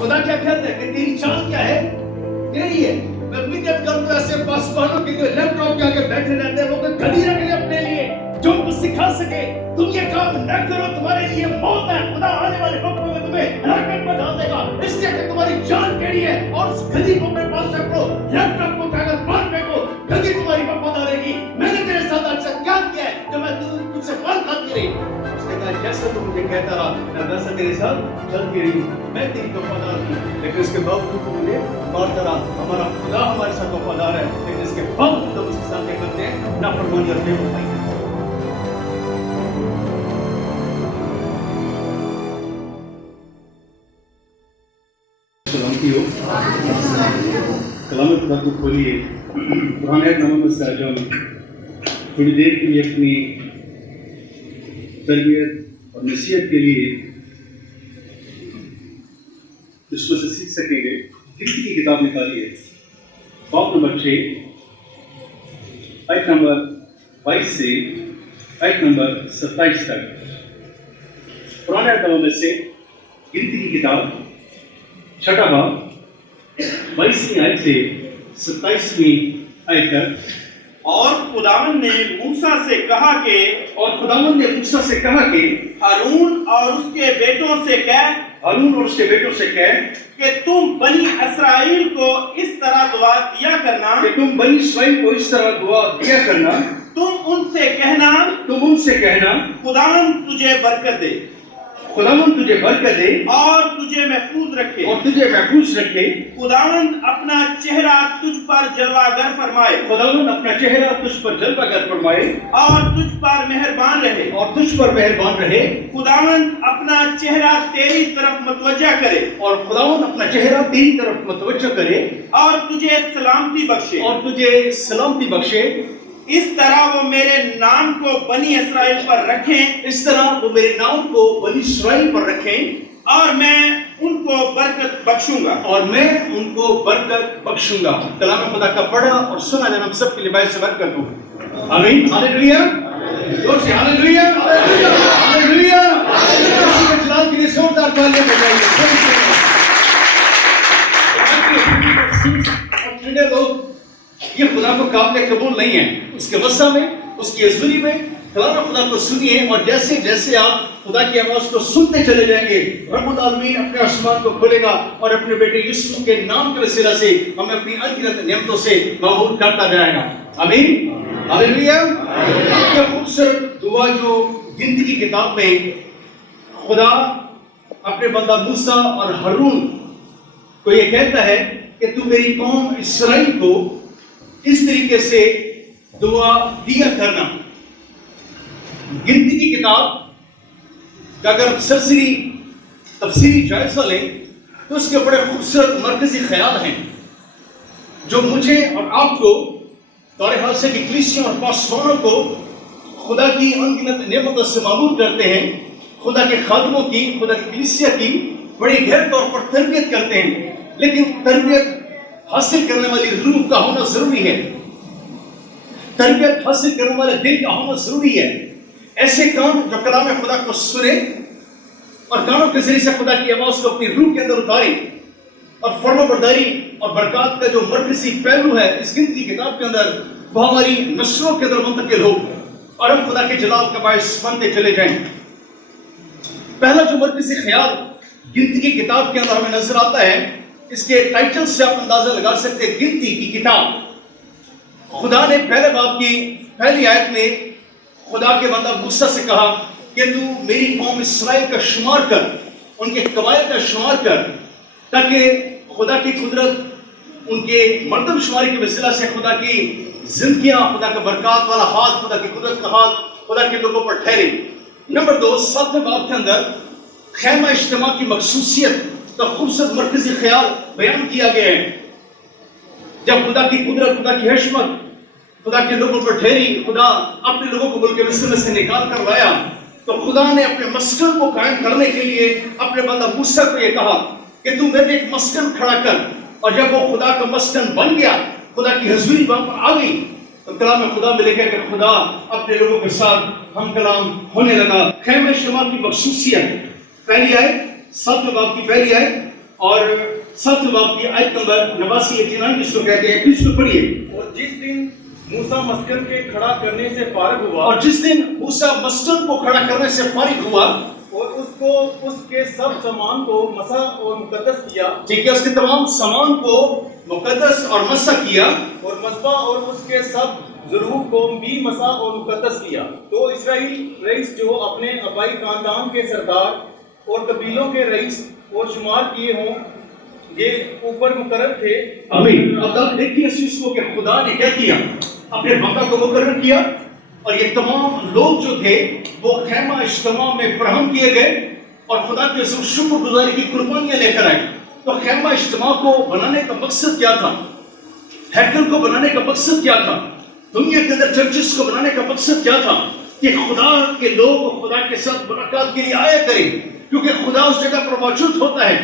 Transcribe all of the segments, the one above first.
خدا کیا کہتا ہے کہ تیری چال کیا ہے؟ تیری ہے. میں بدعت کروں تو ایسے پاسبانوں کے جو لیپ ٹاپ کے آگے بیٹھے رہتے ہیں وہ کوئی گھڑی رکھ لے اپنے لیے جو ان کو سکھا سکے. تم یہ کام نہ کرو, تمہارے لیے موت ہے. خدا آنے والے وقتوں میں تمہیں ہلاکت میں ڈال دے گا, اس لیے کہ تمہاری جان ٹیڑھی ہے. اور اس گدھی کو اپنے پاس رکھو, لیپ ٹاپ کو اٹھا کر باہر پھینکو, گدھی تمہاری وفادار رہے گی. میں نے تیرے ساتھ اچھا کیا کیا ہے جو میں تجھ سے بات کھاتی رہی. اس نے کہا جیسا تو مجھے کہتا رہا میں ویسا تیرے ساتھ چلتی رہی, میں تیری وفادار تھی, لیکن اس کے باوجود تو مجھے مارتا رہا. ہمارا خدا ہمارے ساتھ وفادار ہے, لیکن اس کے باوجود ہم اس کے ساتھ کیا کرتے ہیں؟ نافرمانی اور بے وفائی. سلامتی ہو. کلام خدا کو کھولیے, پرانے نامہ میں سے آ جاؤ. تھوڑی دیر کے لیے اپنی تربیت اور نصیحت کے لیے اس کو سے سیکھ سکیں گے. گنتی کی کتاب نکالیے, باب نمبر 6 آیت نمبر 22 سے آیت نمبر 27 تک. پرانے نامہ میں سے گنتی کی کتاب 6 باب 22ویں آیت سے 27ویں آیت تک. اور خداوند نے موسیٰ سے کہا کہ ہارون اور اس کے بیٹوں سے کہہ کہ تم بنی اسرائیل کو اس طرح دعا دیا کرنا, تم ان سے کہنا خداوند تجھے برکت دے اور تجھے محفوظ رکھے. خداوند اپنا چہرہ تجھ پر جلوہ گر فرمائے اور تجھ پر مہربان رہے. خداوند اپنا چہرہ تیری طرف متوجہ کرے اور تجھے سلامتی بخشے. اس طرح وہ میرے نام کو بنی اسرائیل پر رکھیں, اور میں ان کو برکت بخشوں گا. کلام خدا کا پڑھا اور سنا جناب سب کے لیے باعث برکت ہو. آمین. ہاللیلویا. زور سے ہاللیلویا. ہاللیلویا. اسی کے جلال کے لیے زوردار تالیاں بجائیے. لوگ یہ خدا کو قابل قبول نہیں ہے. اس کے وسع میں, اس کی حضوری میں کلام خدا کو سنیے, اور جیسے جیسے آپ خدا کی آواز کو سنتے چلے جائیں گے, رب العالمین اپنے آسمان کو کھولے گا اور اپنے بیٹے یسوع کے نام کے وسیلہ سے ہمیں اپنی انگنت نعمتوں سے معمور کرتا جائے گا. آمین. ہاللیلویا. یہ خوبصورت دعا جو گنتی کی کتاب میں خدا اپنے بندہ موسیٰ اور ہارون کو یہ کہتا ہے کہ تو میری قوم اسرائیل کو اس طریقے سے دعا دیا کرنا. گنتی کی کتاب کا اگر تفسیری جائزہ لیں تو اس کے بڑے خوبصورت مرکزی خیال ہیں جو مجھے اور آپ کو دور حادثے کی کلیسیوں اور پاسبانوں کو خدا کی انگنت نعمتوں سے معمور کرتے ہیں. خدا کے خادموں کی, خدا کی کلیسیا کی بڑی گہر طور پر تربیت کرتے ہیں, لیکن تربیت حاصل کرنے والی روح کا ہونا ضروری ہے. تربیت حاصل کرنے والے دل کا ہونا ضروری ہے. ایسے کام جو کلام خدا کو سنے اور کانوں کے ذریعے سے خدا کی آواز کو اپنی روح کے اندر اتارے, اور فرما برداری اور برکات کا جو مرکزی پہلو ہے اس گنتی کتاب کے اندر وہ ہماری نسلوں کے اندر منتقل ہو اور ہم خدا کے جلال کا باعث بنتے چلے جائیں. پہلا جو مرکزی خیال گنتی کی کتاب کے اندر ہمیں نظر آتا ہے, اس کے ٹائٹل سے آپ اندازہ لگا سکتے ہیں. گنتی کی کتاب. خدا نے پہلے باب کی پہلی آیت میں خدا کے بندہ موسیٰ سے کہا کہ تو میری قوم اسرائیل کا شمار کر, ان کے قبائل کا شمار کر, تاکہ خدا کی قدرت ان کے مردم شماری کے وسیلہ سے خدا کی زندگیاں, خدا کا برکات والا ہاتھ, خدا کی قدرت کا ہاتھ خدا کے لوگوں پر ٹھہرے. نمبر 2, 7ویں باب کے اندر خیمہ اجتماع کی مخصوصیت کا خوبصورت مرکزی خیال بیان کیا گیا ہے. جب خدا کی قدرت, خدا کی حشمت خدا کے لوگوں پر ٹھہری, خدا اپنے لوگوں کو ملک مصر میں سے نکال کر لایا, تو خدا نے اپنے مسکن کو قائم کرنے کے لیے اپنے بندہ موسیٰ کو یہ کہا کہ تو میرے ایک مسکن کھڑا کر. اور جب وہ خدا کا مسکن بن گیا, خدا کی حضوری وہاں پر آ گئی, تو کلام خدا میں لکھا کہ خدا اپنے لوگوں کے ساتھ ہم کلام ہونے لگا. خیمہ اجتماع کی مخصوصیت پہلی آیت, 7ویں باب کی پہلی آیت, اور 7 باب کی آیت نمبر 89 89 اس کو کہتے ہیں، پھر اس کو پڑھیے۔ اور جس دن موسیٰ مسکن کے کھڑا کرنے سے فارغ ہوا اور جس دن موسیٰ مسکن کو کھڑا کرنے سے فارغ ہوا، اور اس کو اس کے سب سامان کو مسح اور مقدس کیا، ٹھیک ہے، اس کے تمام سامان کو مقدس اور مسح کیا، اور مذبح اور اس کے سب ضروف کو بھی مسح اور مقدس کیا، تو اسرائیل رئیس جو اپنے آبائی خاندان کے سردار اور قبیلوں کے رئیس اور شمار کیے ہوں یہ اوپر مقرر تھے۔ آمین۔ اب آپ دیکھیے اس چیز کو کہ خدا نے کیا کیا، اپنے بندہ کو مقرر کیا، اور یہ تمام لوگ جو تھے وہ خیمہ اجتماع میں فراہم کیے گئے اور خدا کے شکر گزاری کی قربانیاں لے کر آئے۔ تو خیمہ اجتماع کو بنانے کا مقصد کیا تھا؟ ہیکل کو بنانے کا مقصد کیا تھا؟ دنیا کے اندر چرچز کو بنانے کا مقصد کیا تھا؟ کہ خدا کے لوگ خدا کے ساتھ ملاقات کے لیے آیا کریں، کیونکہ خدا اس جگہ پر موجود ہوتا ہے،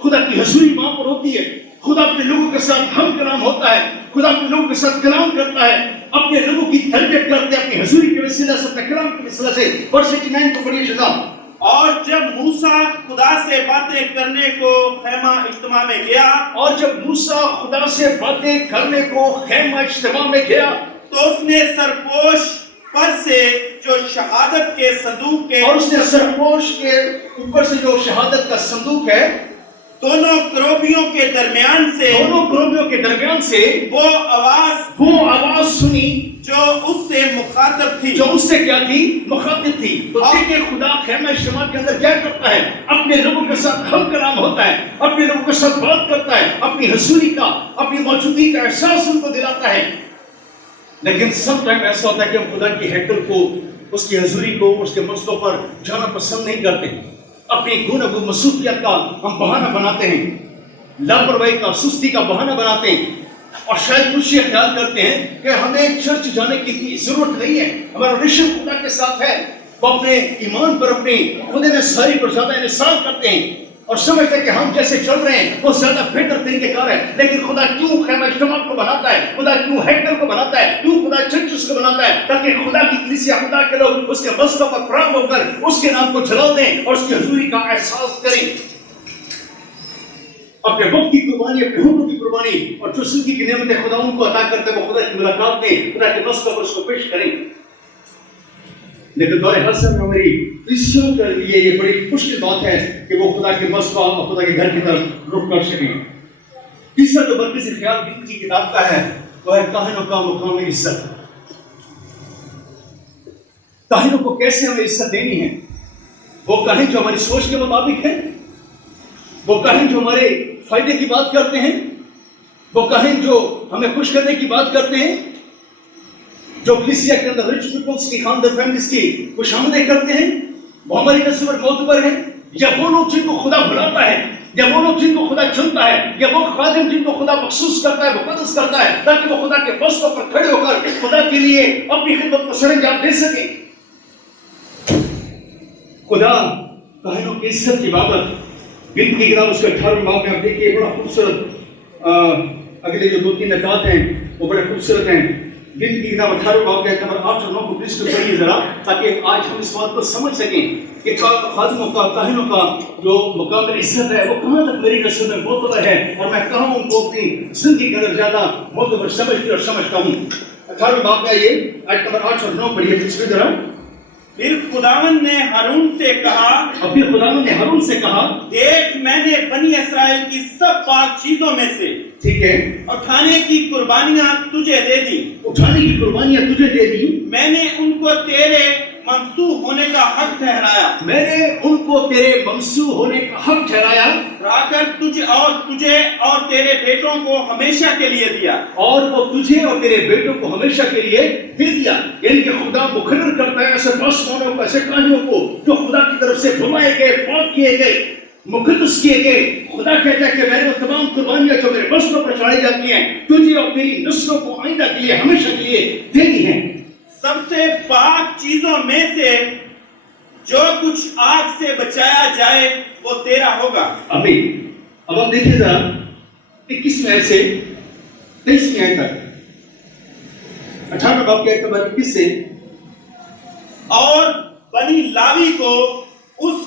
خدا کی حضوری وہاں پر ہوتی ہے، خدا اپنے لوگوں کے ساتھ ہم کلام ہوتا ہے، خدا اپنے لوگوں کے ساتھ کلام کرتا ہے، اپنے لوگوں کی تربیت کرتے ہیں اپنی حضوری کے وسیلہ سے، اپنے کلام کے وسیلہ سے۔ ورس 89 کو پڑھیے شہزاد۔ اور جب موسیٰ خدا سے باتیں کرنے کو خیمہ اجتماع میں گیا، اور جب موسیٰ خدا سے باتیں کرنے کو خیمہ اجتماع میں گیا، تو اس نے سرپوش پر سے جو شہادت کے صندوق کے اور اس نے سرپوش کے اوپر سے جو شہادت کا صندوق ہے، دونوں کروبیوں کے درمیان سے دونوں کروبیوں کے درمیان سے وہ آواز سنی جو اس سے مخاطب تھی، جو اس سے کیا تھی؟ مخاطب تھی۔ تو دیکھیں خدا خیمہ اجتماع کے اندر کیا کرتا ہے؟ اپنے لوگوں کے ساتھ ہم کلام ہوتا ہے، اپنے لوگوں کے ساتھ بات کرتا ہے، اپنی حضوری کا، اپنی موجودگی کا احساس ان کو دلاتا ہے۔ لیکن سب ٹائم ایسا ہوتا ہے کہ ہم خدا کی ہیکل کو، اس کی حضوری کو، اس کے مسئلوں پر جانا پسند نہیں کرتے، اپنی گناہ مصروفیت کا ہم بہانہ بناتے ہیں، لاپرواہی کا، سستی کا بہانہ بناتے ہیں، اور شاید کچھ یہ خیال کرتے ہیں کہ ہمیں چرچ جانے کی ضرورت نہیں ہے، ہمارا رشتہ خدا کے ساتھ ہے۔ وہ اپنے ایمان پر، اپنے خدا نے ساری پر زیادہ انحصار کرتے ہیں اور سمجھتے ہیں کہ ہم جیسے چل رہے ہیں وہ زیادہ بہتر طریقے کار ہے۔ لیکن خدا کیوں خیمہ اجتماع کو بناتا ہے؟ خدا کیوں ہیکل کو بناتا ہے؟ کیوں خدا چرچز کو بناتا ہے؟ تاکہ خدا کی کلیسیا، خدا کے لوگ اس کے مسئلوں پر فراہم ہو کر اس کے نام کو جلال دیں اور اس کی حضوری کا احساس کریں، اپنے وقت کی قربانی، اپنے حقوق کی قربانی، اور جو زندگی کی نعمتیں خدا ان کو عطا کرتے ہیں وہ خدا کی ملاقات میں خدا کے مسئلوں پر اس کو پیش کریں۔ لیکن دور حسن میں ہماری کلیسیوں کے لیے یہ بڑی مشکل بات ہے کہ وہ خدا کے مسئلہ اور خدا کے گھر کی طرف رخ کر سکیں۔ تیسرا جو مرکزی خیال دین کی کتاب کا ہے وہ ہے کاہنوں کا مقام عزت۔ کاہنوں کو کیسے ہمیں عزت دینی ہے؟ وہ کاہن جو ہماری سوچ کے مطابق ہے، وہ کاہن جو ہمارے فائدے کی بات کرتے ہیں، وہ کاہن جو ہمیں خوش کرنے کی بات کرتے ہیں، جو کلیسیا کے اندر رچ پیپلز کی، خاندان فیملیز کی خوشامدیں کرتے ہیں، وہ ہماری نسل پر معتبر ہیں، یا وہ لوگ جن کو خدا بلاتا ہے، یا وہ لوگ جن کو خدا چنتا ہے، یا وہ خادم جن کو خدا مخصوص کرتا ہے، مقدس کرتا ہے، تاکہ وہ خدا کے فیصلوں پر کھڑے ہو کر خدا کے لیے اپنی خدمت کو سرانجام دے سکیں۔ خدا کاہنوں کی عزت کی بابت گنتی کی کتاب اس کے 18ویں باب میں آپ دیکھیے، بڑا خوبصورت اگلے جو 2-3 نکات ہیں وہ بڑے خوبصورت ہیں۔ گنتی کی کتاب 18ویں باب کے نمبر 8 اور 9 کو پلیز پڑھیے ذرا، تاکہ آج ہم اس بات کو سمجھ سکیں کہ خادموں کا، کاہنوں کا جو مقام عزت ہے وہ کہاں تک میری نسل میں معتبر ہے، اور میں کہاں ان کو اپنی زندگی کے اندر زیادہ معتبر سمجھتا ہوں۔ 18ویں باب کا یہ آیت نمبر 8 اور 9 پڑھیے پلیز ذرا۔ پھر خداوند نے ہارون سے کہا، دیکھ میں نے بنی اسرائیل کی سب پاک چیزوں میں سے، ٹھیک ہے، اٹھانے کی قربانیاں تجھے دے دی، میں نے ان کو تیرے ممسوح ہونے کا حق ٹھہرایا، را کر تجھے اور تیرے بیٹوں کو ہمیشہ کے لیے دیا، اور وہ تجھے اور تیرے بیٹوں کو ہمیشہ کے لیے دے دیا۔ یعنی کہ خدا مقرر کرتا ہے ایسے پاسبانوں کو، ایسے کاہنوں کو جو خدا کی طرف سے بلائے گئے، پاک کیے گئے، مقدس کیے گئے۔ خدا کہتا ہے کہ میں نے وہ تمام قربانیاں جو میرے مسلوں پر چڑھائی جاتی ہیں تجھے اور تیری نسلوں کو آئندہ کے لیے، ہمیشہ کے لیے دینی ہیں۔ سب سے پاک چیزوں میں سے جو کچھ آگ سے بچایا جائے وہ تیرا ہوگا۔ آمین۔ اب آپ دیکھیے ذرا 21ویں آیت سے 23ویں آیت تک، 18ویں باب کے آیت نمبر 21 سے، اور بنی لاوی کو اس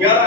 11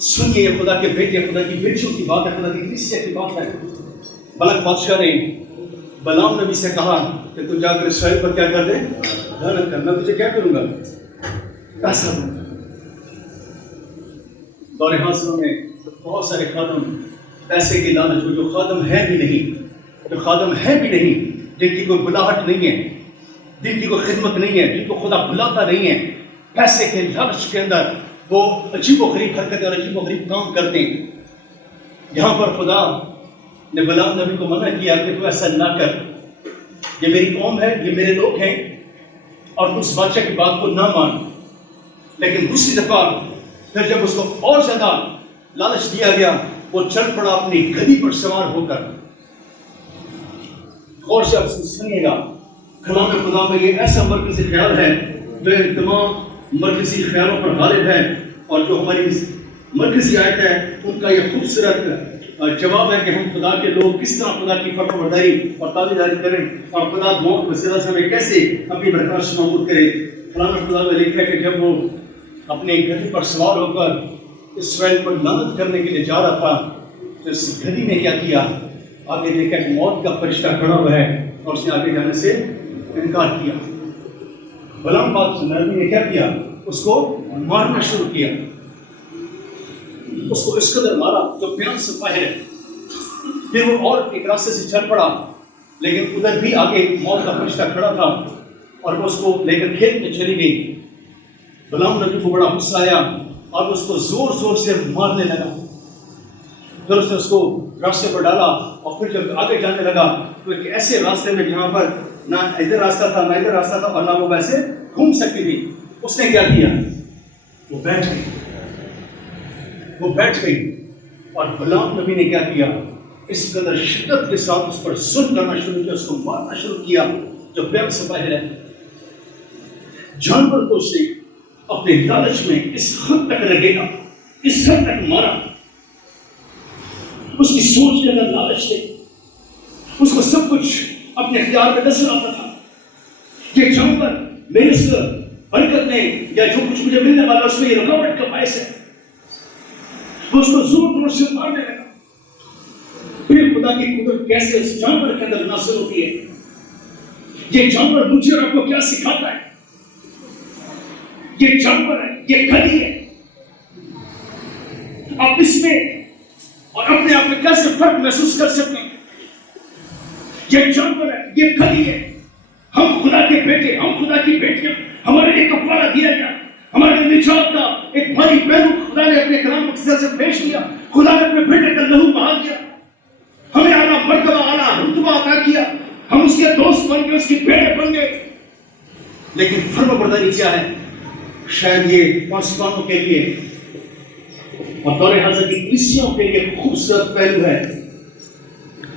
سنیے یہ خدا کے بیٹے خدا کی بیٹیوں کی بات ہے خدا کی کلیسیا کی بات ہے بلک بادشاہ نے بلام نبی سے کہا کہ تو جا کر اسرائیل پر کیا کر دے لعنت کر میں تجھے کیا کروں گا پیسہ دوں گا دور حاضروں میں بہت سارے خادم پیسے کی لالچ میں جو خادم ہے بھی نہیں جن کی کوئی بلاہٹ نہیں ہے جن کی کوئی خدمت نہیں ہے جن کو خدا بلاتا نہیں ہے پیسے کے لالچ کے اندر وہ عجیب و غریب حرکتیں اور عجیب و غریب کام کرتے ہیں یہاں پر خدا نے بلام نبی کو منع کیا کہ تو ایسا نہ کر یہ میری قوم ہے یہ میرے لوگ ہیں اور تو اس بادشاہ کی بات کو نہ مان لیکن دوسری دفعہ پھر جب اس کو اور زیادہ لالچ دیا گیا وہ چل پڑا اپنی گدی پر سوار ہو کر غور سے آپ سنیے گا کلام خدا میں یہ ایسا مرکزی خیال ہے جو ان تمام مرکزی خیالوں پر غالب ہے اور جو ہماری مرکزی آیت ہے ان کا یہ خوبصورت جواب ہے کہ ہم خدا کے لوگ کس طرح خدا کی فرمانبرداری اور تابعداری کریں اور خدا موت وسیلہ سے ہمیں کیسے اپنی برکات سے معمول کرے کلام خدا میں لکھا ہے کہ جب وہ اپنے گدی پر سوار ہو کر اسرائیل پر لعنت کرنے کے لیے جا رہا تھا تو اس گدی نے کیا کیا آگے دیکھا کہ موت کا فرشتہ کھڑا ہوا ہے اور اس نے آگے جانے سے انکار کیا بلام نبی نے کیا کیا اس کو مارنا شروع کیا اس کو اس قدر مارا جو بیان سے باہر ہے پھر وہ اور ایک راستے سے چل پڑا لیکن ادھر بھی آگے موت کا فرشتہ کھڑا تھا اور وہ اس کو لے کر کھیت میں چلی گئی بلام نبی کو بڑا غصہ آیا اور اس کو زور زور سے مارنے لگا پھر اس نے اس کو راستے پر ڈالا اور پھر جب آگے جانے لگا تو ایک ایسے راستے میں جہاں پر نہ ادھر راستہ تھا نہ ادھر راستہ تھا اور نہ وہ ویسے گھوم سکتی تھی اس نے کیا کیا وہ بیٹھ گئی اور بلام نبی نے کیا کیا اس قدر شدت کے ساتھ اس پر ظلم کرنا شروع کیا اس کو مارنا شروع کیا جو بیان سے باہر ہے جانور کو اس نے اپنے لالچ میں اس حد تک لگے گا اس حد تک مارا اس کی سوچ کے اندر لالچ تھے اس کو سب کچھ اپنے اختیار میں نظر آتا تھا یہ جانور میرے اس حرکت میں یا جو کچھ مجھے ملنے والا اس میں یہ رکاوٹ کا باعث ہے وہ اس کو زور زور سے مارنے لگا پھر خدا کی قدرت کیسے اس جانور کے اندر ناصر ہوتی ہے یہ جانور مجھے اور آپ کو کیا سکھاتا ہے یہ جانور ہے یہ گدی ہے آپ اس میں اور اپنے آپ میں کیسے فرق محسوس کر سکتے ہیں یہ جانور ہے یہ گدی ہے ہم خدا کے بیٹے ہم خدا کی بیٹیاں ہمارے لیے کفارہ دیا گیا ہمارے لیے نجات کا ایک بھاری پہلو خدا نے اپنے کلام مقدس سے پیش کیا خدا نے اپنے بیٹے کا لہو بہا دیا ہمیں اعلیٰ مرتبہ اعلیٰ رتبہ عطا کیا ہم اس کے دوست بن گئے اس کی بیٹے بن گئے لیکن فرمانبرداری کیا ہے شاید یہ پاسبانوں کے لیے اور دور حاضر کی کلیسیوں کے لیے خوبصورت پہلو ہے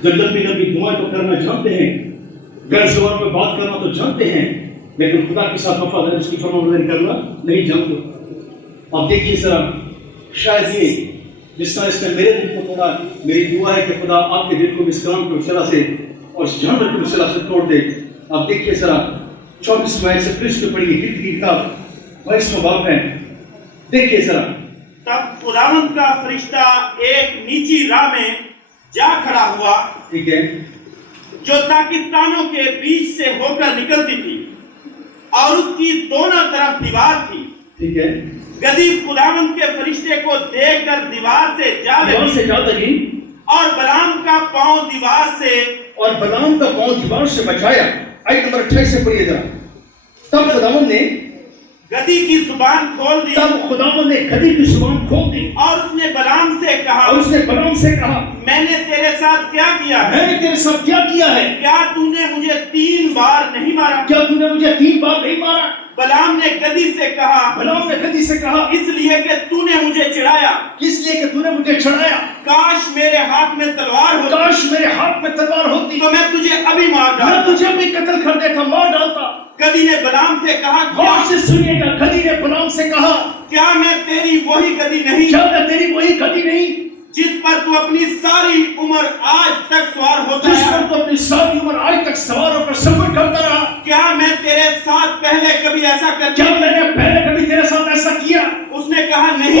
جو لمبی لمبی دعائیں تو کرنا جانتے ہیں غیر زبانوں میں بات کرنا تو جانتے ہیں لیکن خدا کے ساتھ وفاداری اس کی فرمانبرداری کرنا نہیں جانتے آپ دیکھیے ذرا شاید یہ جس طرح اس نے میرے دل کو توڑا میری دعا ہے کہ خدا آپ کے دل کو اس کلام کی وسیلہ سے اور اس جانور کی وسیلہ سے توڑ دے آپ دیکھیے ذرا 24 آیت سے پھر اس پہ پڑھیے گیت کی کتاب 22واں باب ہے دیکھیے ذرا تب خداوند کا فرشتہ ایک نیچی راہ میں جا کھڑا ہوا ٹھیک ہے جو پاکستانوں کے بیچ سے ہو کر نکلتی تھی اور اس کی دونوں طرف دیوار تھی ٹھیک ہے گدی خداوند کے فرشتے کو دیکھ کر دیوار سے جا لگی اور بلام کا پاؤں دیوار سے بچایا آیت نمبر 28 سے پڑھیے ذرا تب خداوند نے گدی کی زبان کھول دی گدی کی زبان کھول دی اور اس نے بلام سے کہا میں نے تیرے ساتھ کیا کیا ہے کیا تو نے مجھے 3 بار نہیں مارا بلام نے گدی سے کہا اس لیے کہ تو نے مجھے چڑھایا کاش میرے ہاتھ میں تلوار ہوتی تو میں تجھے ابھی مار قتل کر دیتا مار ڈالتا گدی نے بلام سے کہا غور سے سنیے گا گدی نے بلام سے کہا کیا میں تیری وہی گدی نہیں جس پر تو اپنی ساری عمر آج تک سوار ہو کر سفر کرتا رہا کیا میں تیرے ساتھ پہلے کبھی ایسا کیا میں نے پہلے کبھی تیرے ساتھ ایسا کیا اس نے کہا نہیں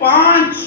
5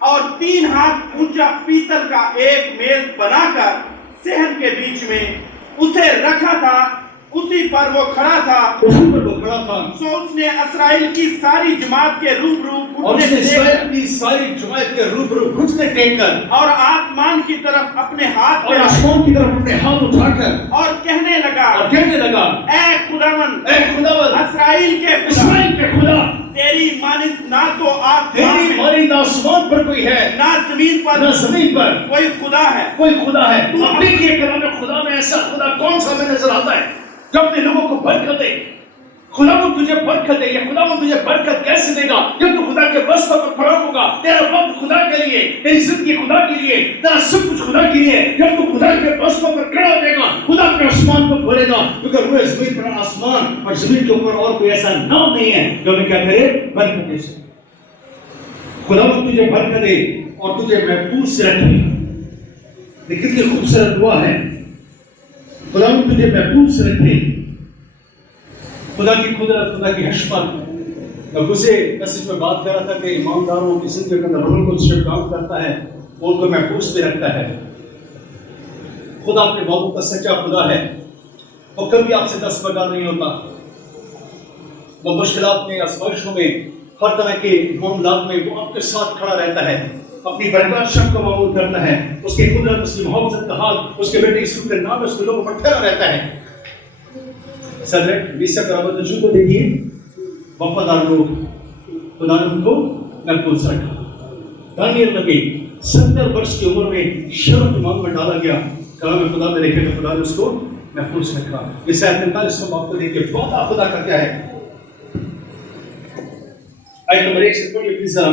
اور 3 ہاتھ اونچا پیتل کا ایک میز بنا کر صحن کے بیچ میں اسے رکھا تھا، اسی پر وہ کھڑا تھا۔ سو اس نے اسرائیل کی ساری جماعت کے روبرو گھٹنے ٹیک کر اور آسمان کی طرف اپنے ہاتھ اور آسمان کی طرف اپنے ہاتھ اٹھا کر اور کہنے لگا اے خداوند اسرائیل کے خدا، تیری مانند نہ تو آسمان پر کوئی ہے، نہ زمین پر کوئی خدا ہے۔ اب دیکھیے کلام خدا میں ایسا خدا کون سا میں نظر آتا ہے جو اپنے لوگوں کو برکت دے؟ خداوند تجھے برکت دے، یا خداوند تجھے برکت کیسے دے گا؟ جب تو خدا کے بس پر کھڑا ہوگا، تیرا وقت خدا کے لیے، تیری زندگی خدا کے لیے، تیرا سب کچھ خدا کے لیے۔ جب تو خدا کے بس پر کھڑا ہو جائے گا، خدا اپنے آسمان کو کھولے گا، کیونکہ وہ زمین پر آسمان اور زمین کے اوپر اور کوئی ایسا نام نہیں ہے جو ہمیں کیا کرے؟ برکت دے سکے۔ خداوند تجھے برکت دے اور تجھے محفوظ سے رکھے۔ لیکن کتنی خوبصورت دعا ہے، خداوند تجھے محفوظ سے رکھے۔ خدا کی قدرت، خدا کی حشمت۔ میں اسے میسج میں بات کر رہا تھا کہ ایمانداروں کی زندگی کے اندر روح القدس کام کرتا ہے، وہ ان کو محفوظ بھی رکھتا ہے۔ خدا اپنے بابو کا سچا خدا ہے، وہ کبھی آپ سے دستبردار نہیں ہوتا۔ وہ مشکلات میں، آزمائشوں میں، ہر طرح کے معاملات میں وہ آپ کے ساتھ کھڑا رہتا ہے، اپنی برکات شب کو معمول کرتا ہے۔ اس کی قدرت، اس کی محبت کا ہاتھ، اس کے بیٹے یسوع کے نام، اس کے لوگوں پر ٹھہرا رہتا ہے۔ صدرک میشک اور ابدنجو کو دیکھیے، وفادار لوگ، خدا نے ان کو محفوظ رکھا۔ دانیل نبی 70 برس کی عمر میں شرم دماغ میں ڈالا گیا، کلام خدا میں دیکھے تو خدا نے اس کو محفوظ رکھا۔ اس آیت 45 میں آپ کو دیکھیے وعدہ خدا کا کیا ہے۔ آیت نمبر 1 سے پڑھیے پلیز ذرا،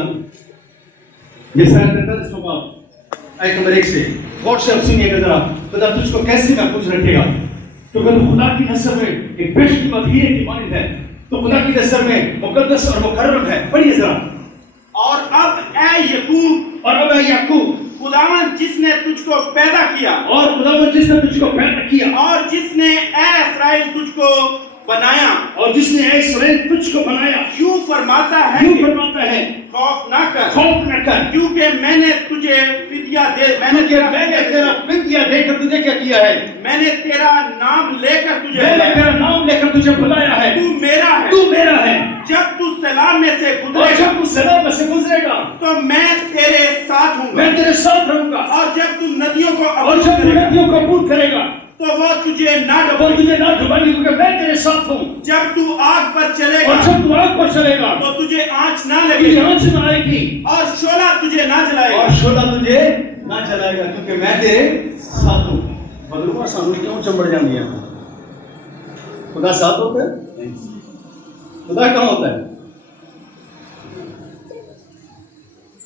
یہ آیت 45 میں آپ آیت نمبر 1 سے غور سے سنیے گا ذرا، خدا تجھ کو کیسے محفوظ رکھے گا؟ کیونکہ تو خدا کی نظر میں ایک بیش کی بات ہیرے کی مانند ہے، تو خدا کی نظر میں مقدس اور مکرم ہے۔ پڑھیے ذرا، اور اب اے یعقوب، خداوند جس نے تجھ کو پیدا کیا، اور خداوند جس نے تجھ کو پیدا کیا، اور جس نے اے اسرائیل تجھ کو بنایا، اور جس نے اے اسرائیل تجھ کو بنایا، یوں فرماتا ہے خوف نہ کر، کیونکہ میں نے تجھے فدیہ دے، میں نے تیرا فدیہ دے کر تجھے کیا کیا ہے؟ میں نے تیرا نام لے کر تجھے بلایا ہے۔ تو میرا ہے۔ جب تو سلام میں سے گزرے گا تو میں تیرے ساتھ ہوں گا، میں تیرے ساتھ رہوں گا، اور جب تو ندیوں کو عبور کرے گا تو وہ تجھے نہ ڈبوئے گی، کیونکہ میں تیرے ساتھ ہوں۔ جب تو آگ پر چلے اور جب تو آگ پر چلے گا تو تجھے آنچ نہ تجھے لگے آنچ نہ آئے گی، اور شعلہ تجھے نہ جلائے گا، اور شعلہ تجھے نہ جلائے گا، کیونکہ میں تیرے ساتھ ہوں۔ بدلوا سامنے کیوں چمڑ جانی ہے؟ خدا ساتھ ہوتا ہے؟ خدا کہاں ہوتا ہے؟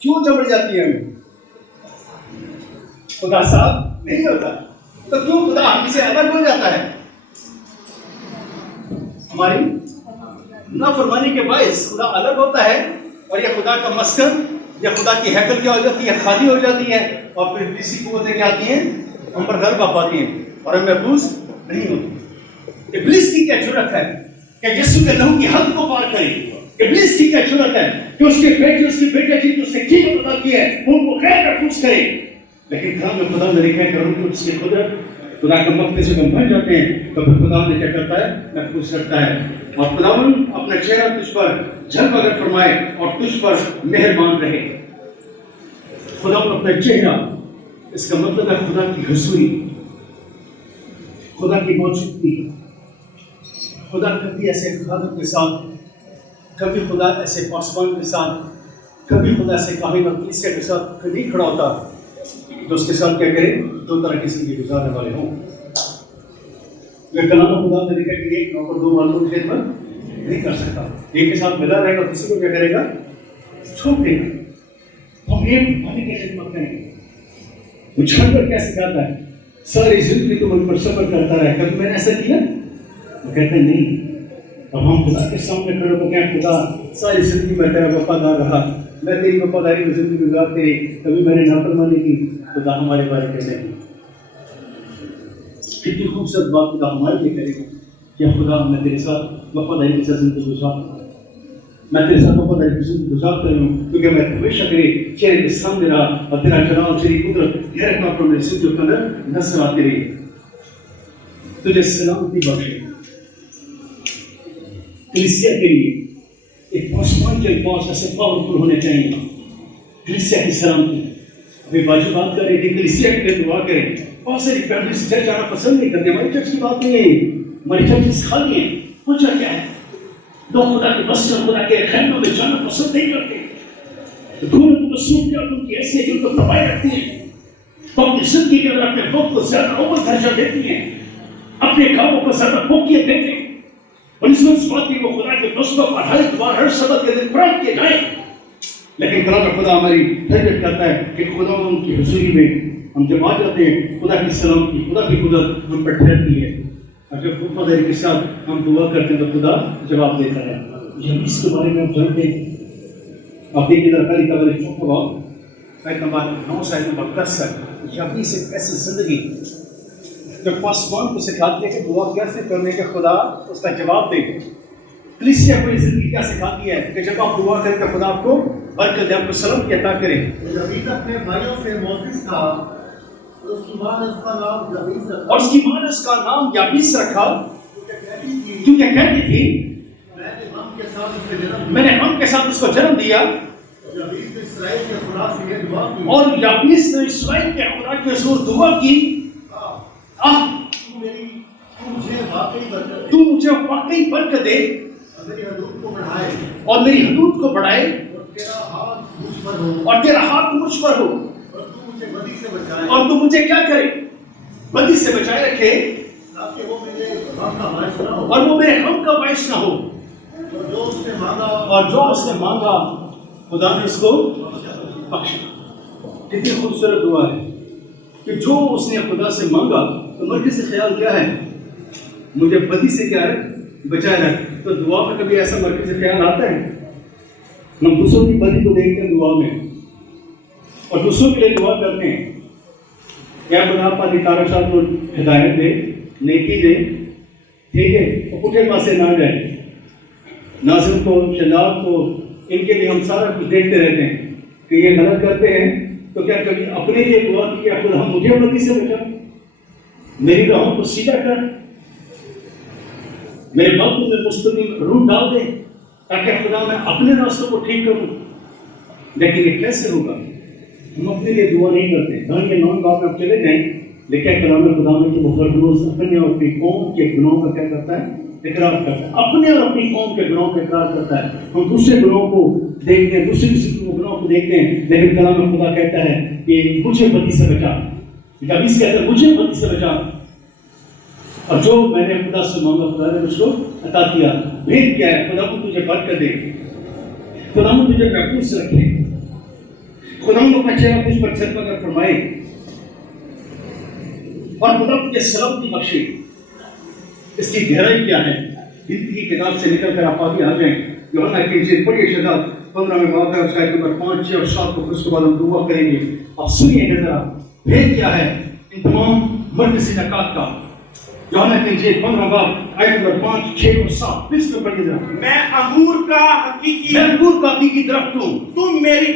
کیوں چمڑ جاتی ہے ہمیں؟ خدا ساتھ نہیں ہوتا تو کیوں خدا ہم سے الگ ہو جاتا ہے؟ ہماری نافرمانی کے باعث خدا الگ ہوتا ہے، اور یہ خدا کا مسکن یا خدا کی ہیکل کیا ہو جاتی ہے؟ خالی ہو جاتی ہے، اور پھر کسی قوتیں کیا آتی ہیں؟ ہم پر غلبہ پاتی ہیں اور ہم محفوظ نہیں ہوتی۔ ابلیس کی کیا جرأت ہے کہ یسوع کے لہو کی حد کو پار کرے؟ ابلیس کی کیا جرأت ہے کہ اس کے بیٹے، اس کی بیٹے جن کو اس نے کی عطا کی ہے ان کو غیر محفوظ کرے؟ لیکن کلام میں خدا نے لکھا ہے کہ روح القدس کی قدرت، خدا کا وقت سے ہم بن جاتے ہیں تو پھر خدا نے کیا کرتا ہے؟ محفوظ کرتا ہے، اور خداوند اپنا چہرہ تجھ پر جھلک اگر فرمائے اور تجھ پر مہربان رہے۔ خداوند اپنا چہرہ، اس کا مطلب ہے خدا کی حضوری، خدا کی موجودگی۔ خدا کبھی ایسے خادم کے ساتھ، کبھی خدا ایسے پاسبان کے ساتھ، کبھی خدا ایسے کاہن اور کلیسیا کے ساتھ نہیں کھڑا ہوتا جو اس کے ساتھ کیا کرے؟ دو طرح کی زندگی گزارنے والے ہوں۔ یہ کلام خدا نے لکھا کہ ایک نوکر دو مالکوں کی خدمت نہیں کر سکتا، ایک کے ساتھ ملا رہے گا، کسی کو کیا کرے گا؟ چھوڑ دے گا۔ ہم ایک بھائی کی خدمت کریں گے۔ وہ چھوڑ کر کیا سکھاتا ہے؟ ساری زندگی تم ان پر صبر کرتا رہے، کبھی میں نے ایسا کیا؟ وہ کہتے ہیں نہیں۔ اب ہم خدا کے سامنے کھڑے ہو کہ خدا ساری زندگی میں تیرا وفادار رہا، میں تیری وفاداری میں زندگی گزارتے رہی، کبھی میں نے نافرمانی کی، خدا ہمارے بارے کہتے ہیں کتنی خوبصورت بات خدا ہمارے لیے کرے گا کہ خدا میں تیرے ساتھ وفاداری کے ساتھ زندگی گزار۔ میں تیرے ساتھ وفاداری گزارتا ہوں کیونکہ میں ہمیشہ تیرے چہرے کے سامنے رہا اور تیرا جلال تیری قدرت گہرے پاک پر میرے سجدوں کے اندر نظر آتی رہی. تجھے سلامتی بخشے. کلیسیا کے لیے ایک پاسمان کے الفاظ ایسے پاورفل ہونے چاہیے. کلیسیا کی سلامتی. ابھی باجی بات کر رہی تھی کلیسیا کے لیے دعا کریں. بہت ساری فیملیز چرچ آنا پسند نہیں کرتے. ہماری چرچ کی بات نہیں ہے, ہماری چرچز خالی ہیں. وجہ کیا ہے؟ لوگ خدا کے مسجد خدا کے خیموں میں جانا پسند نہیں کرتے. دونوں کو مصروفیات ان کی ایسی ان کو دبائے رکھتی ہیں. تو اپنی زندگی کے اندر اپنے وقت کو زیادہ اول درجہ دیتی ہیں, اپنے کاموں کو زیادہ فوقیت دیتے ہیں. اور اس بات کی وہ خدا کے دوستوں پر ہر اتوار ہر سبت کے دن قرآن کیے جائیں. لیکن کلام خدا ہماری تربیت کرتا ہے کہ خدا ان کی حضوری میں ہم جب آ جاتے ہیں خدا کی سلامتی خدا کی قدرت ہم پر ٹھہرتی ہے. اور جب وفاداری کے ساتھ ہم دعا کرتے ہیں تو خدا جواب دیتا ہے. یبیس کے بارے میں ہم جانتے ہیں. آپ دیکھیے درکاری کا بارے چوک ہوا آیت نمبر 9 سے آیت نمبر 10 تک. یبیس ایک ایسی زندگی جو پاسمان کو سکھاتی ہے کہ دعا کیسے کرنے کے خدا اس کا جواب دے. کلیسیا کو یہ زندگی کیا سکھاتی ہے کہ جب آپ دعا کریں تو خدا آپ کو برکت دے, آپ کو سلامتی عطا کرے. یبیس اپنے بھائیوں سے موزز تھا اور اس کی ماں نے اس کا نام یبیس رکھا. اور اس کی ماں نے اس کا نام یبیس رکھا کیونکہ کہتی تھی میں نے غم کے ساتھ اس کو جنم دیا. یبیس نے اسرائیل کے خدا سے یہ دعا کی اور یبیس نے اسرائیل کے خدا کے حضور دعا کی تو مجھے واقعی برکت دے اور میری حدود کو بڑھائے اور میری حدود کو بڑھائے اور تیرا ہاتھ مجھ پر ہو اور تیرا ہاتھ مجھ پر ہو اور تو مجھے بدی سے بچائے اور تو مجھے کیا کرے بدی سے بچائے رکھے تاکہ وہ میرے غم کا باعث نہ ہو اور وہ میرے غم کا باعث نہ ہو. اور جو اس نے مانگا خدا نے اس کو بخشا. کتنی خوبصورت دعا ہے کہ جو اس نے خدا سے مانگا تو مرکزی خیال کیا ہے مجھے بدی سے کیا ہے بچائے رکھ. تو دعا میں کبھی ایسا مرکزی خیال آتا ہے ہم دوسروں کی بدی کو دیکھتے ہیں دعا میں اور دوسروں کے لیے دعا کرتے ہیں. کیا خدا پاک تارک صاحب کو ہدایت دے نیکی دے ٹھیک ہے اور پٹھے پاسے نہ جائے. ناظرین کو شہزاد کو ان کے لیے ہم سارا کچھ دیکھتے رہتے ہیں کہ یہ غلط کرتے ہیں تو کیا کبھی اپنے لیے دعا کی کہ خدا مجھے بدی سے بچا میری راہوں کو سیدھا کر میرے وقت میں مستقیم روح ڈال دے تاکہ خدا میں اپنے راستوں کو ٹھیک کروں. لیکن یہ کیسے ہوگا ہم اپنے لیے دعا نہیں کرتے. یہ 9 باب میں آپ چلے جائیں لیکن کلام خدا میں کہ وہ فرموز اپنے اور اپنی قوم کے گناہوں کا کیا کرتا ہے اقرار کرتا ہے. اپنے اور اپنی قوم کے گناہوں کا اقرار کرتا ہے. ہم دوسرے گناہوں کو دیکھتے ہیں دوسرے کسی کو گناہوں کو دیکھتے ہیں لیکن کلام خدا کہتا ہے کہ مجھے بدی سے بچا. یبیس کہتا ہے مجھے بدی سے بچا اور جو میں نے خدا سے مانگا خدا نے مجھ کو عطا کیا. بھید کیا ہے خدا کو تجھے برکت دے خدا کو تجھے محفوظ رکھے خدا کو اپنا چہرہ تجھ پر چھت پر فرمائے اور خدا تجھے سلامتی بخشے. اس کی گہرائی کیا ہے گنتی کی کتاب سے نکل کر آپ آگے آ جائیں. یوحنا کی انجیل پڑھیے شہزاد 15 میں باب ہے اس کا آیت نمبر 5 6 اور 7 کو. اس کے بعد ہم دعا کریں گے. آپ سنیے ذرا بھید کیا ہے ان تمام مرکزی نکات کا. یوحنا کی انجیل 15 باب آیت نمبر 5 6 اور 7 اس کو پڑھیے ذرا. میں انگور کا حقیقی درخت ہوں تم میری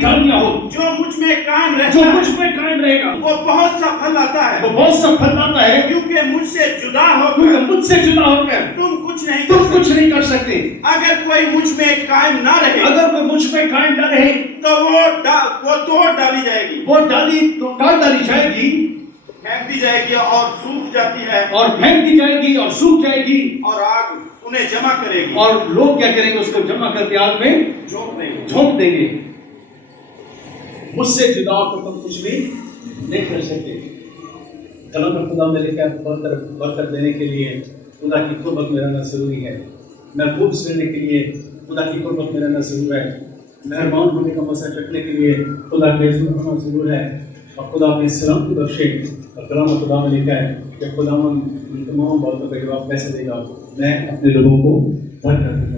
ڈالیاں ہو. جو مجھ میں قائم جو رہتا ہے مجھ میں قائم رہے گا وہ بہت سا پھل لاتا ہے وہ بہت سا پھل لاتا ہے کیونکہ مجھ سے جدا ہو کیونکہ مجھ سے جدا ہو کر تم کچھ نہیں تم کچھ نہیں کر سکتے. اگر کوئی مجھ میں قائم نہ رہے اگر کوئی مجھ میں قائم نہ رہے تو وہ توڑ ڈالی جائے گی وہ کاٹ ڈالی جائے گی پھینک دی جائے گی اور سوکھ جاتی ہے اور پھینک دی جائے گی اور سوکھ جائے گی اور آگ انہیں جمع کرے گی اور لوگ کیا کریں گے اس کو جمع کر کے آگ میں جھونک دیں گے. مجھ سے جدا ہو تو تم کچھ بھی نہیں کر سکتے. کلام خدا میں لکھا ہے برکت دینے کے لیے خدا کی قربت میں رہنا ضروری ہے. محفوظ رہنے کے لیے خدا کی قربت میں رہنا ضرور ہے. مہربان ہونے کا مسئلہ چکنے کے لیے خدا کے حضور ہونا ضرور ہے. اور خدا اپنے سلامتی بخشے. اور کلام خدا میں لکھا ہے کہ خدا ان تمام باتوں کا جواب کیسے دے گا. میں اپنے لوگوں کو برکت دوں گا.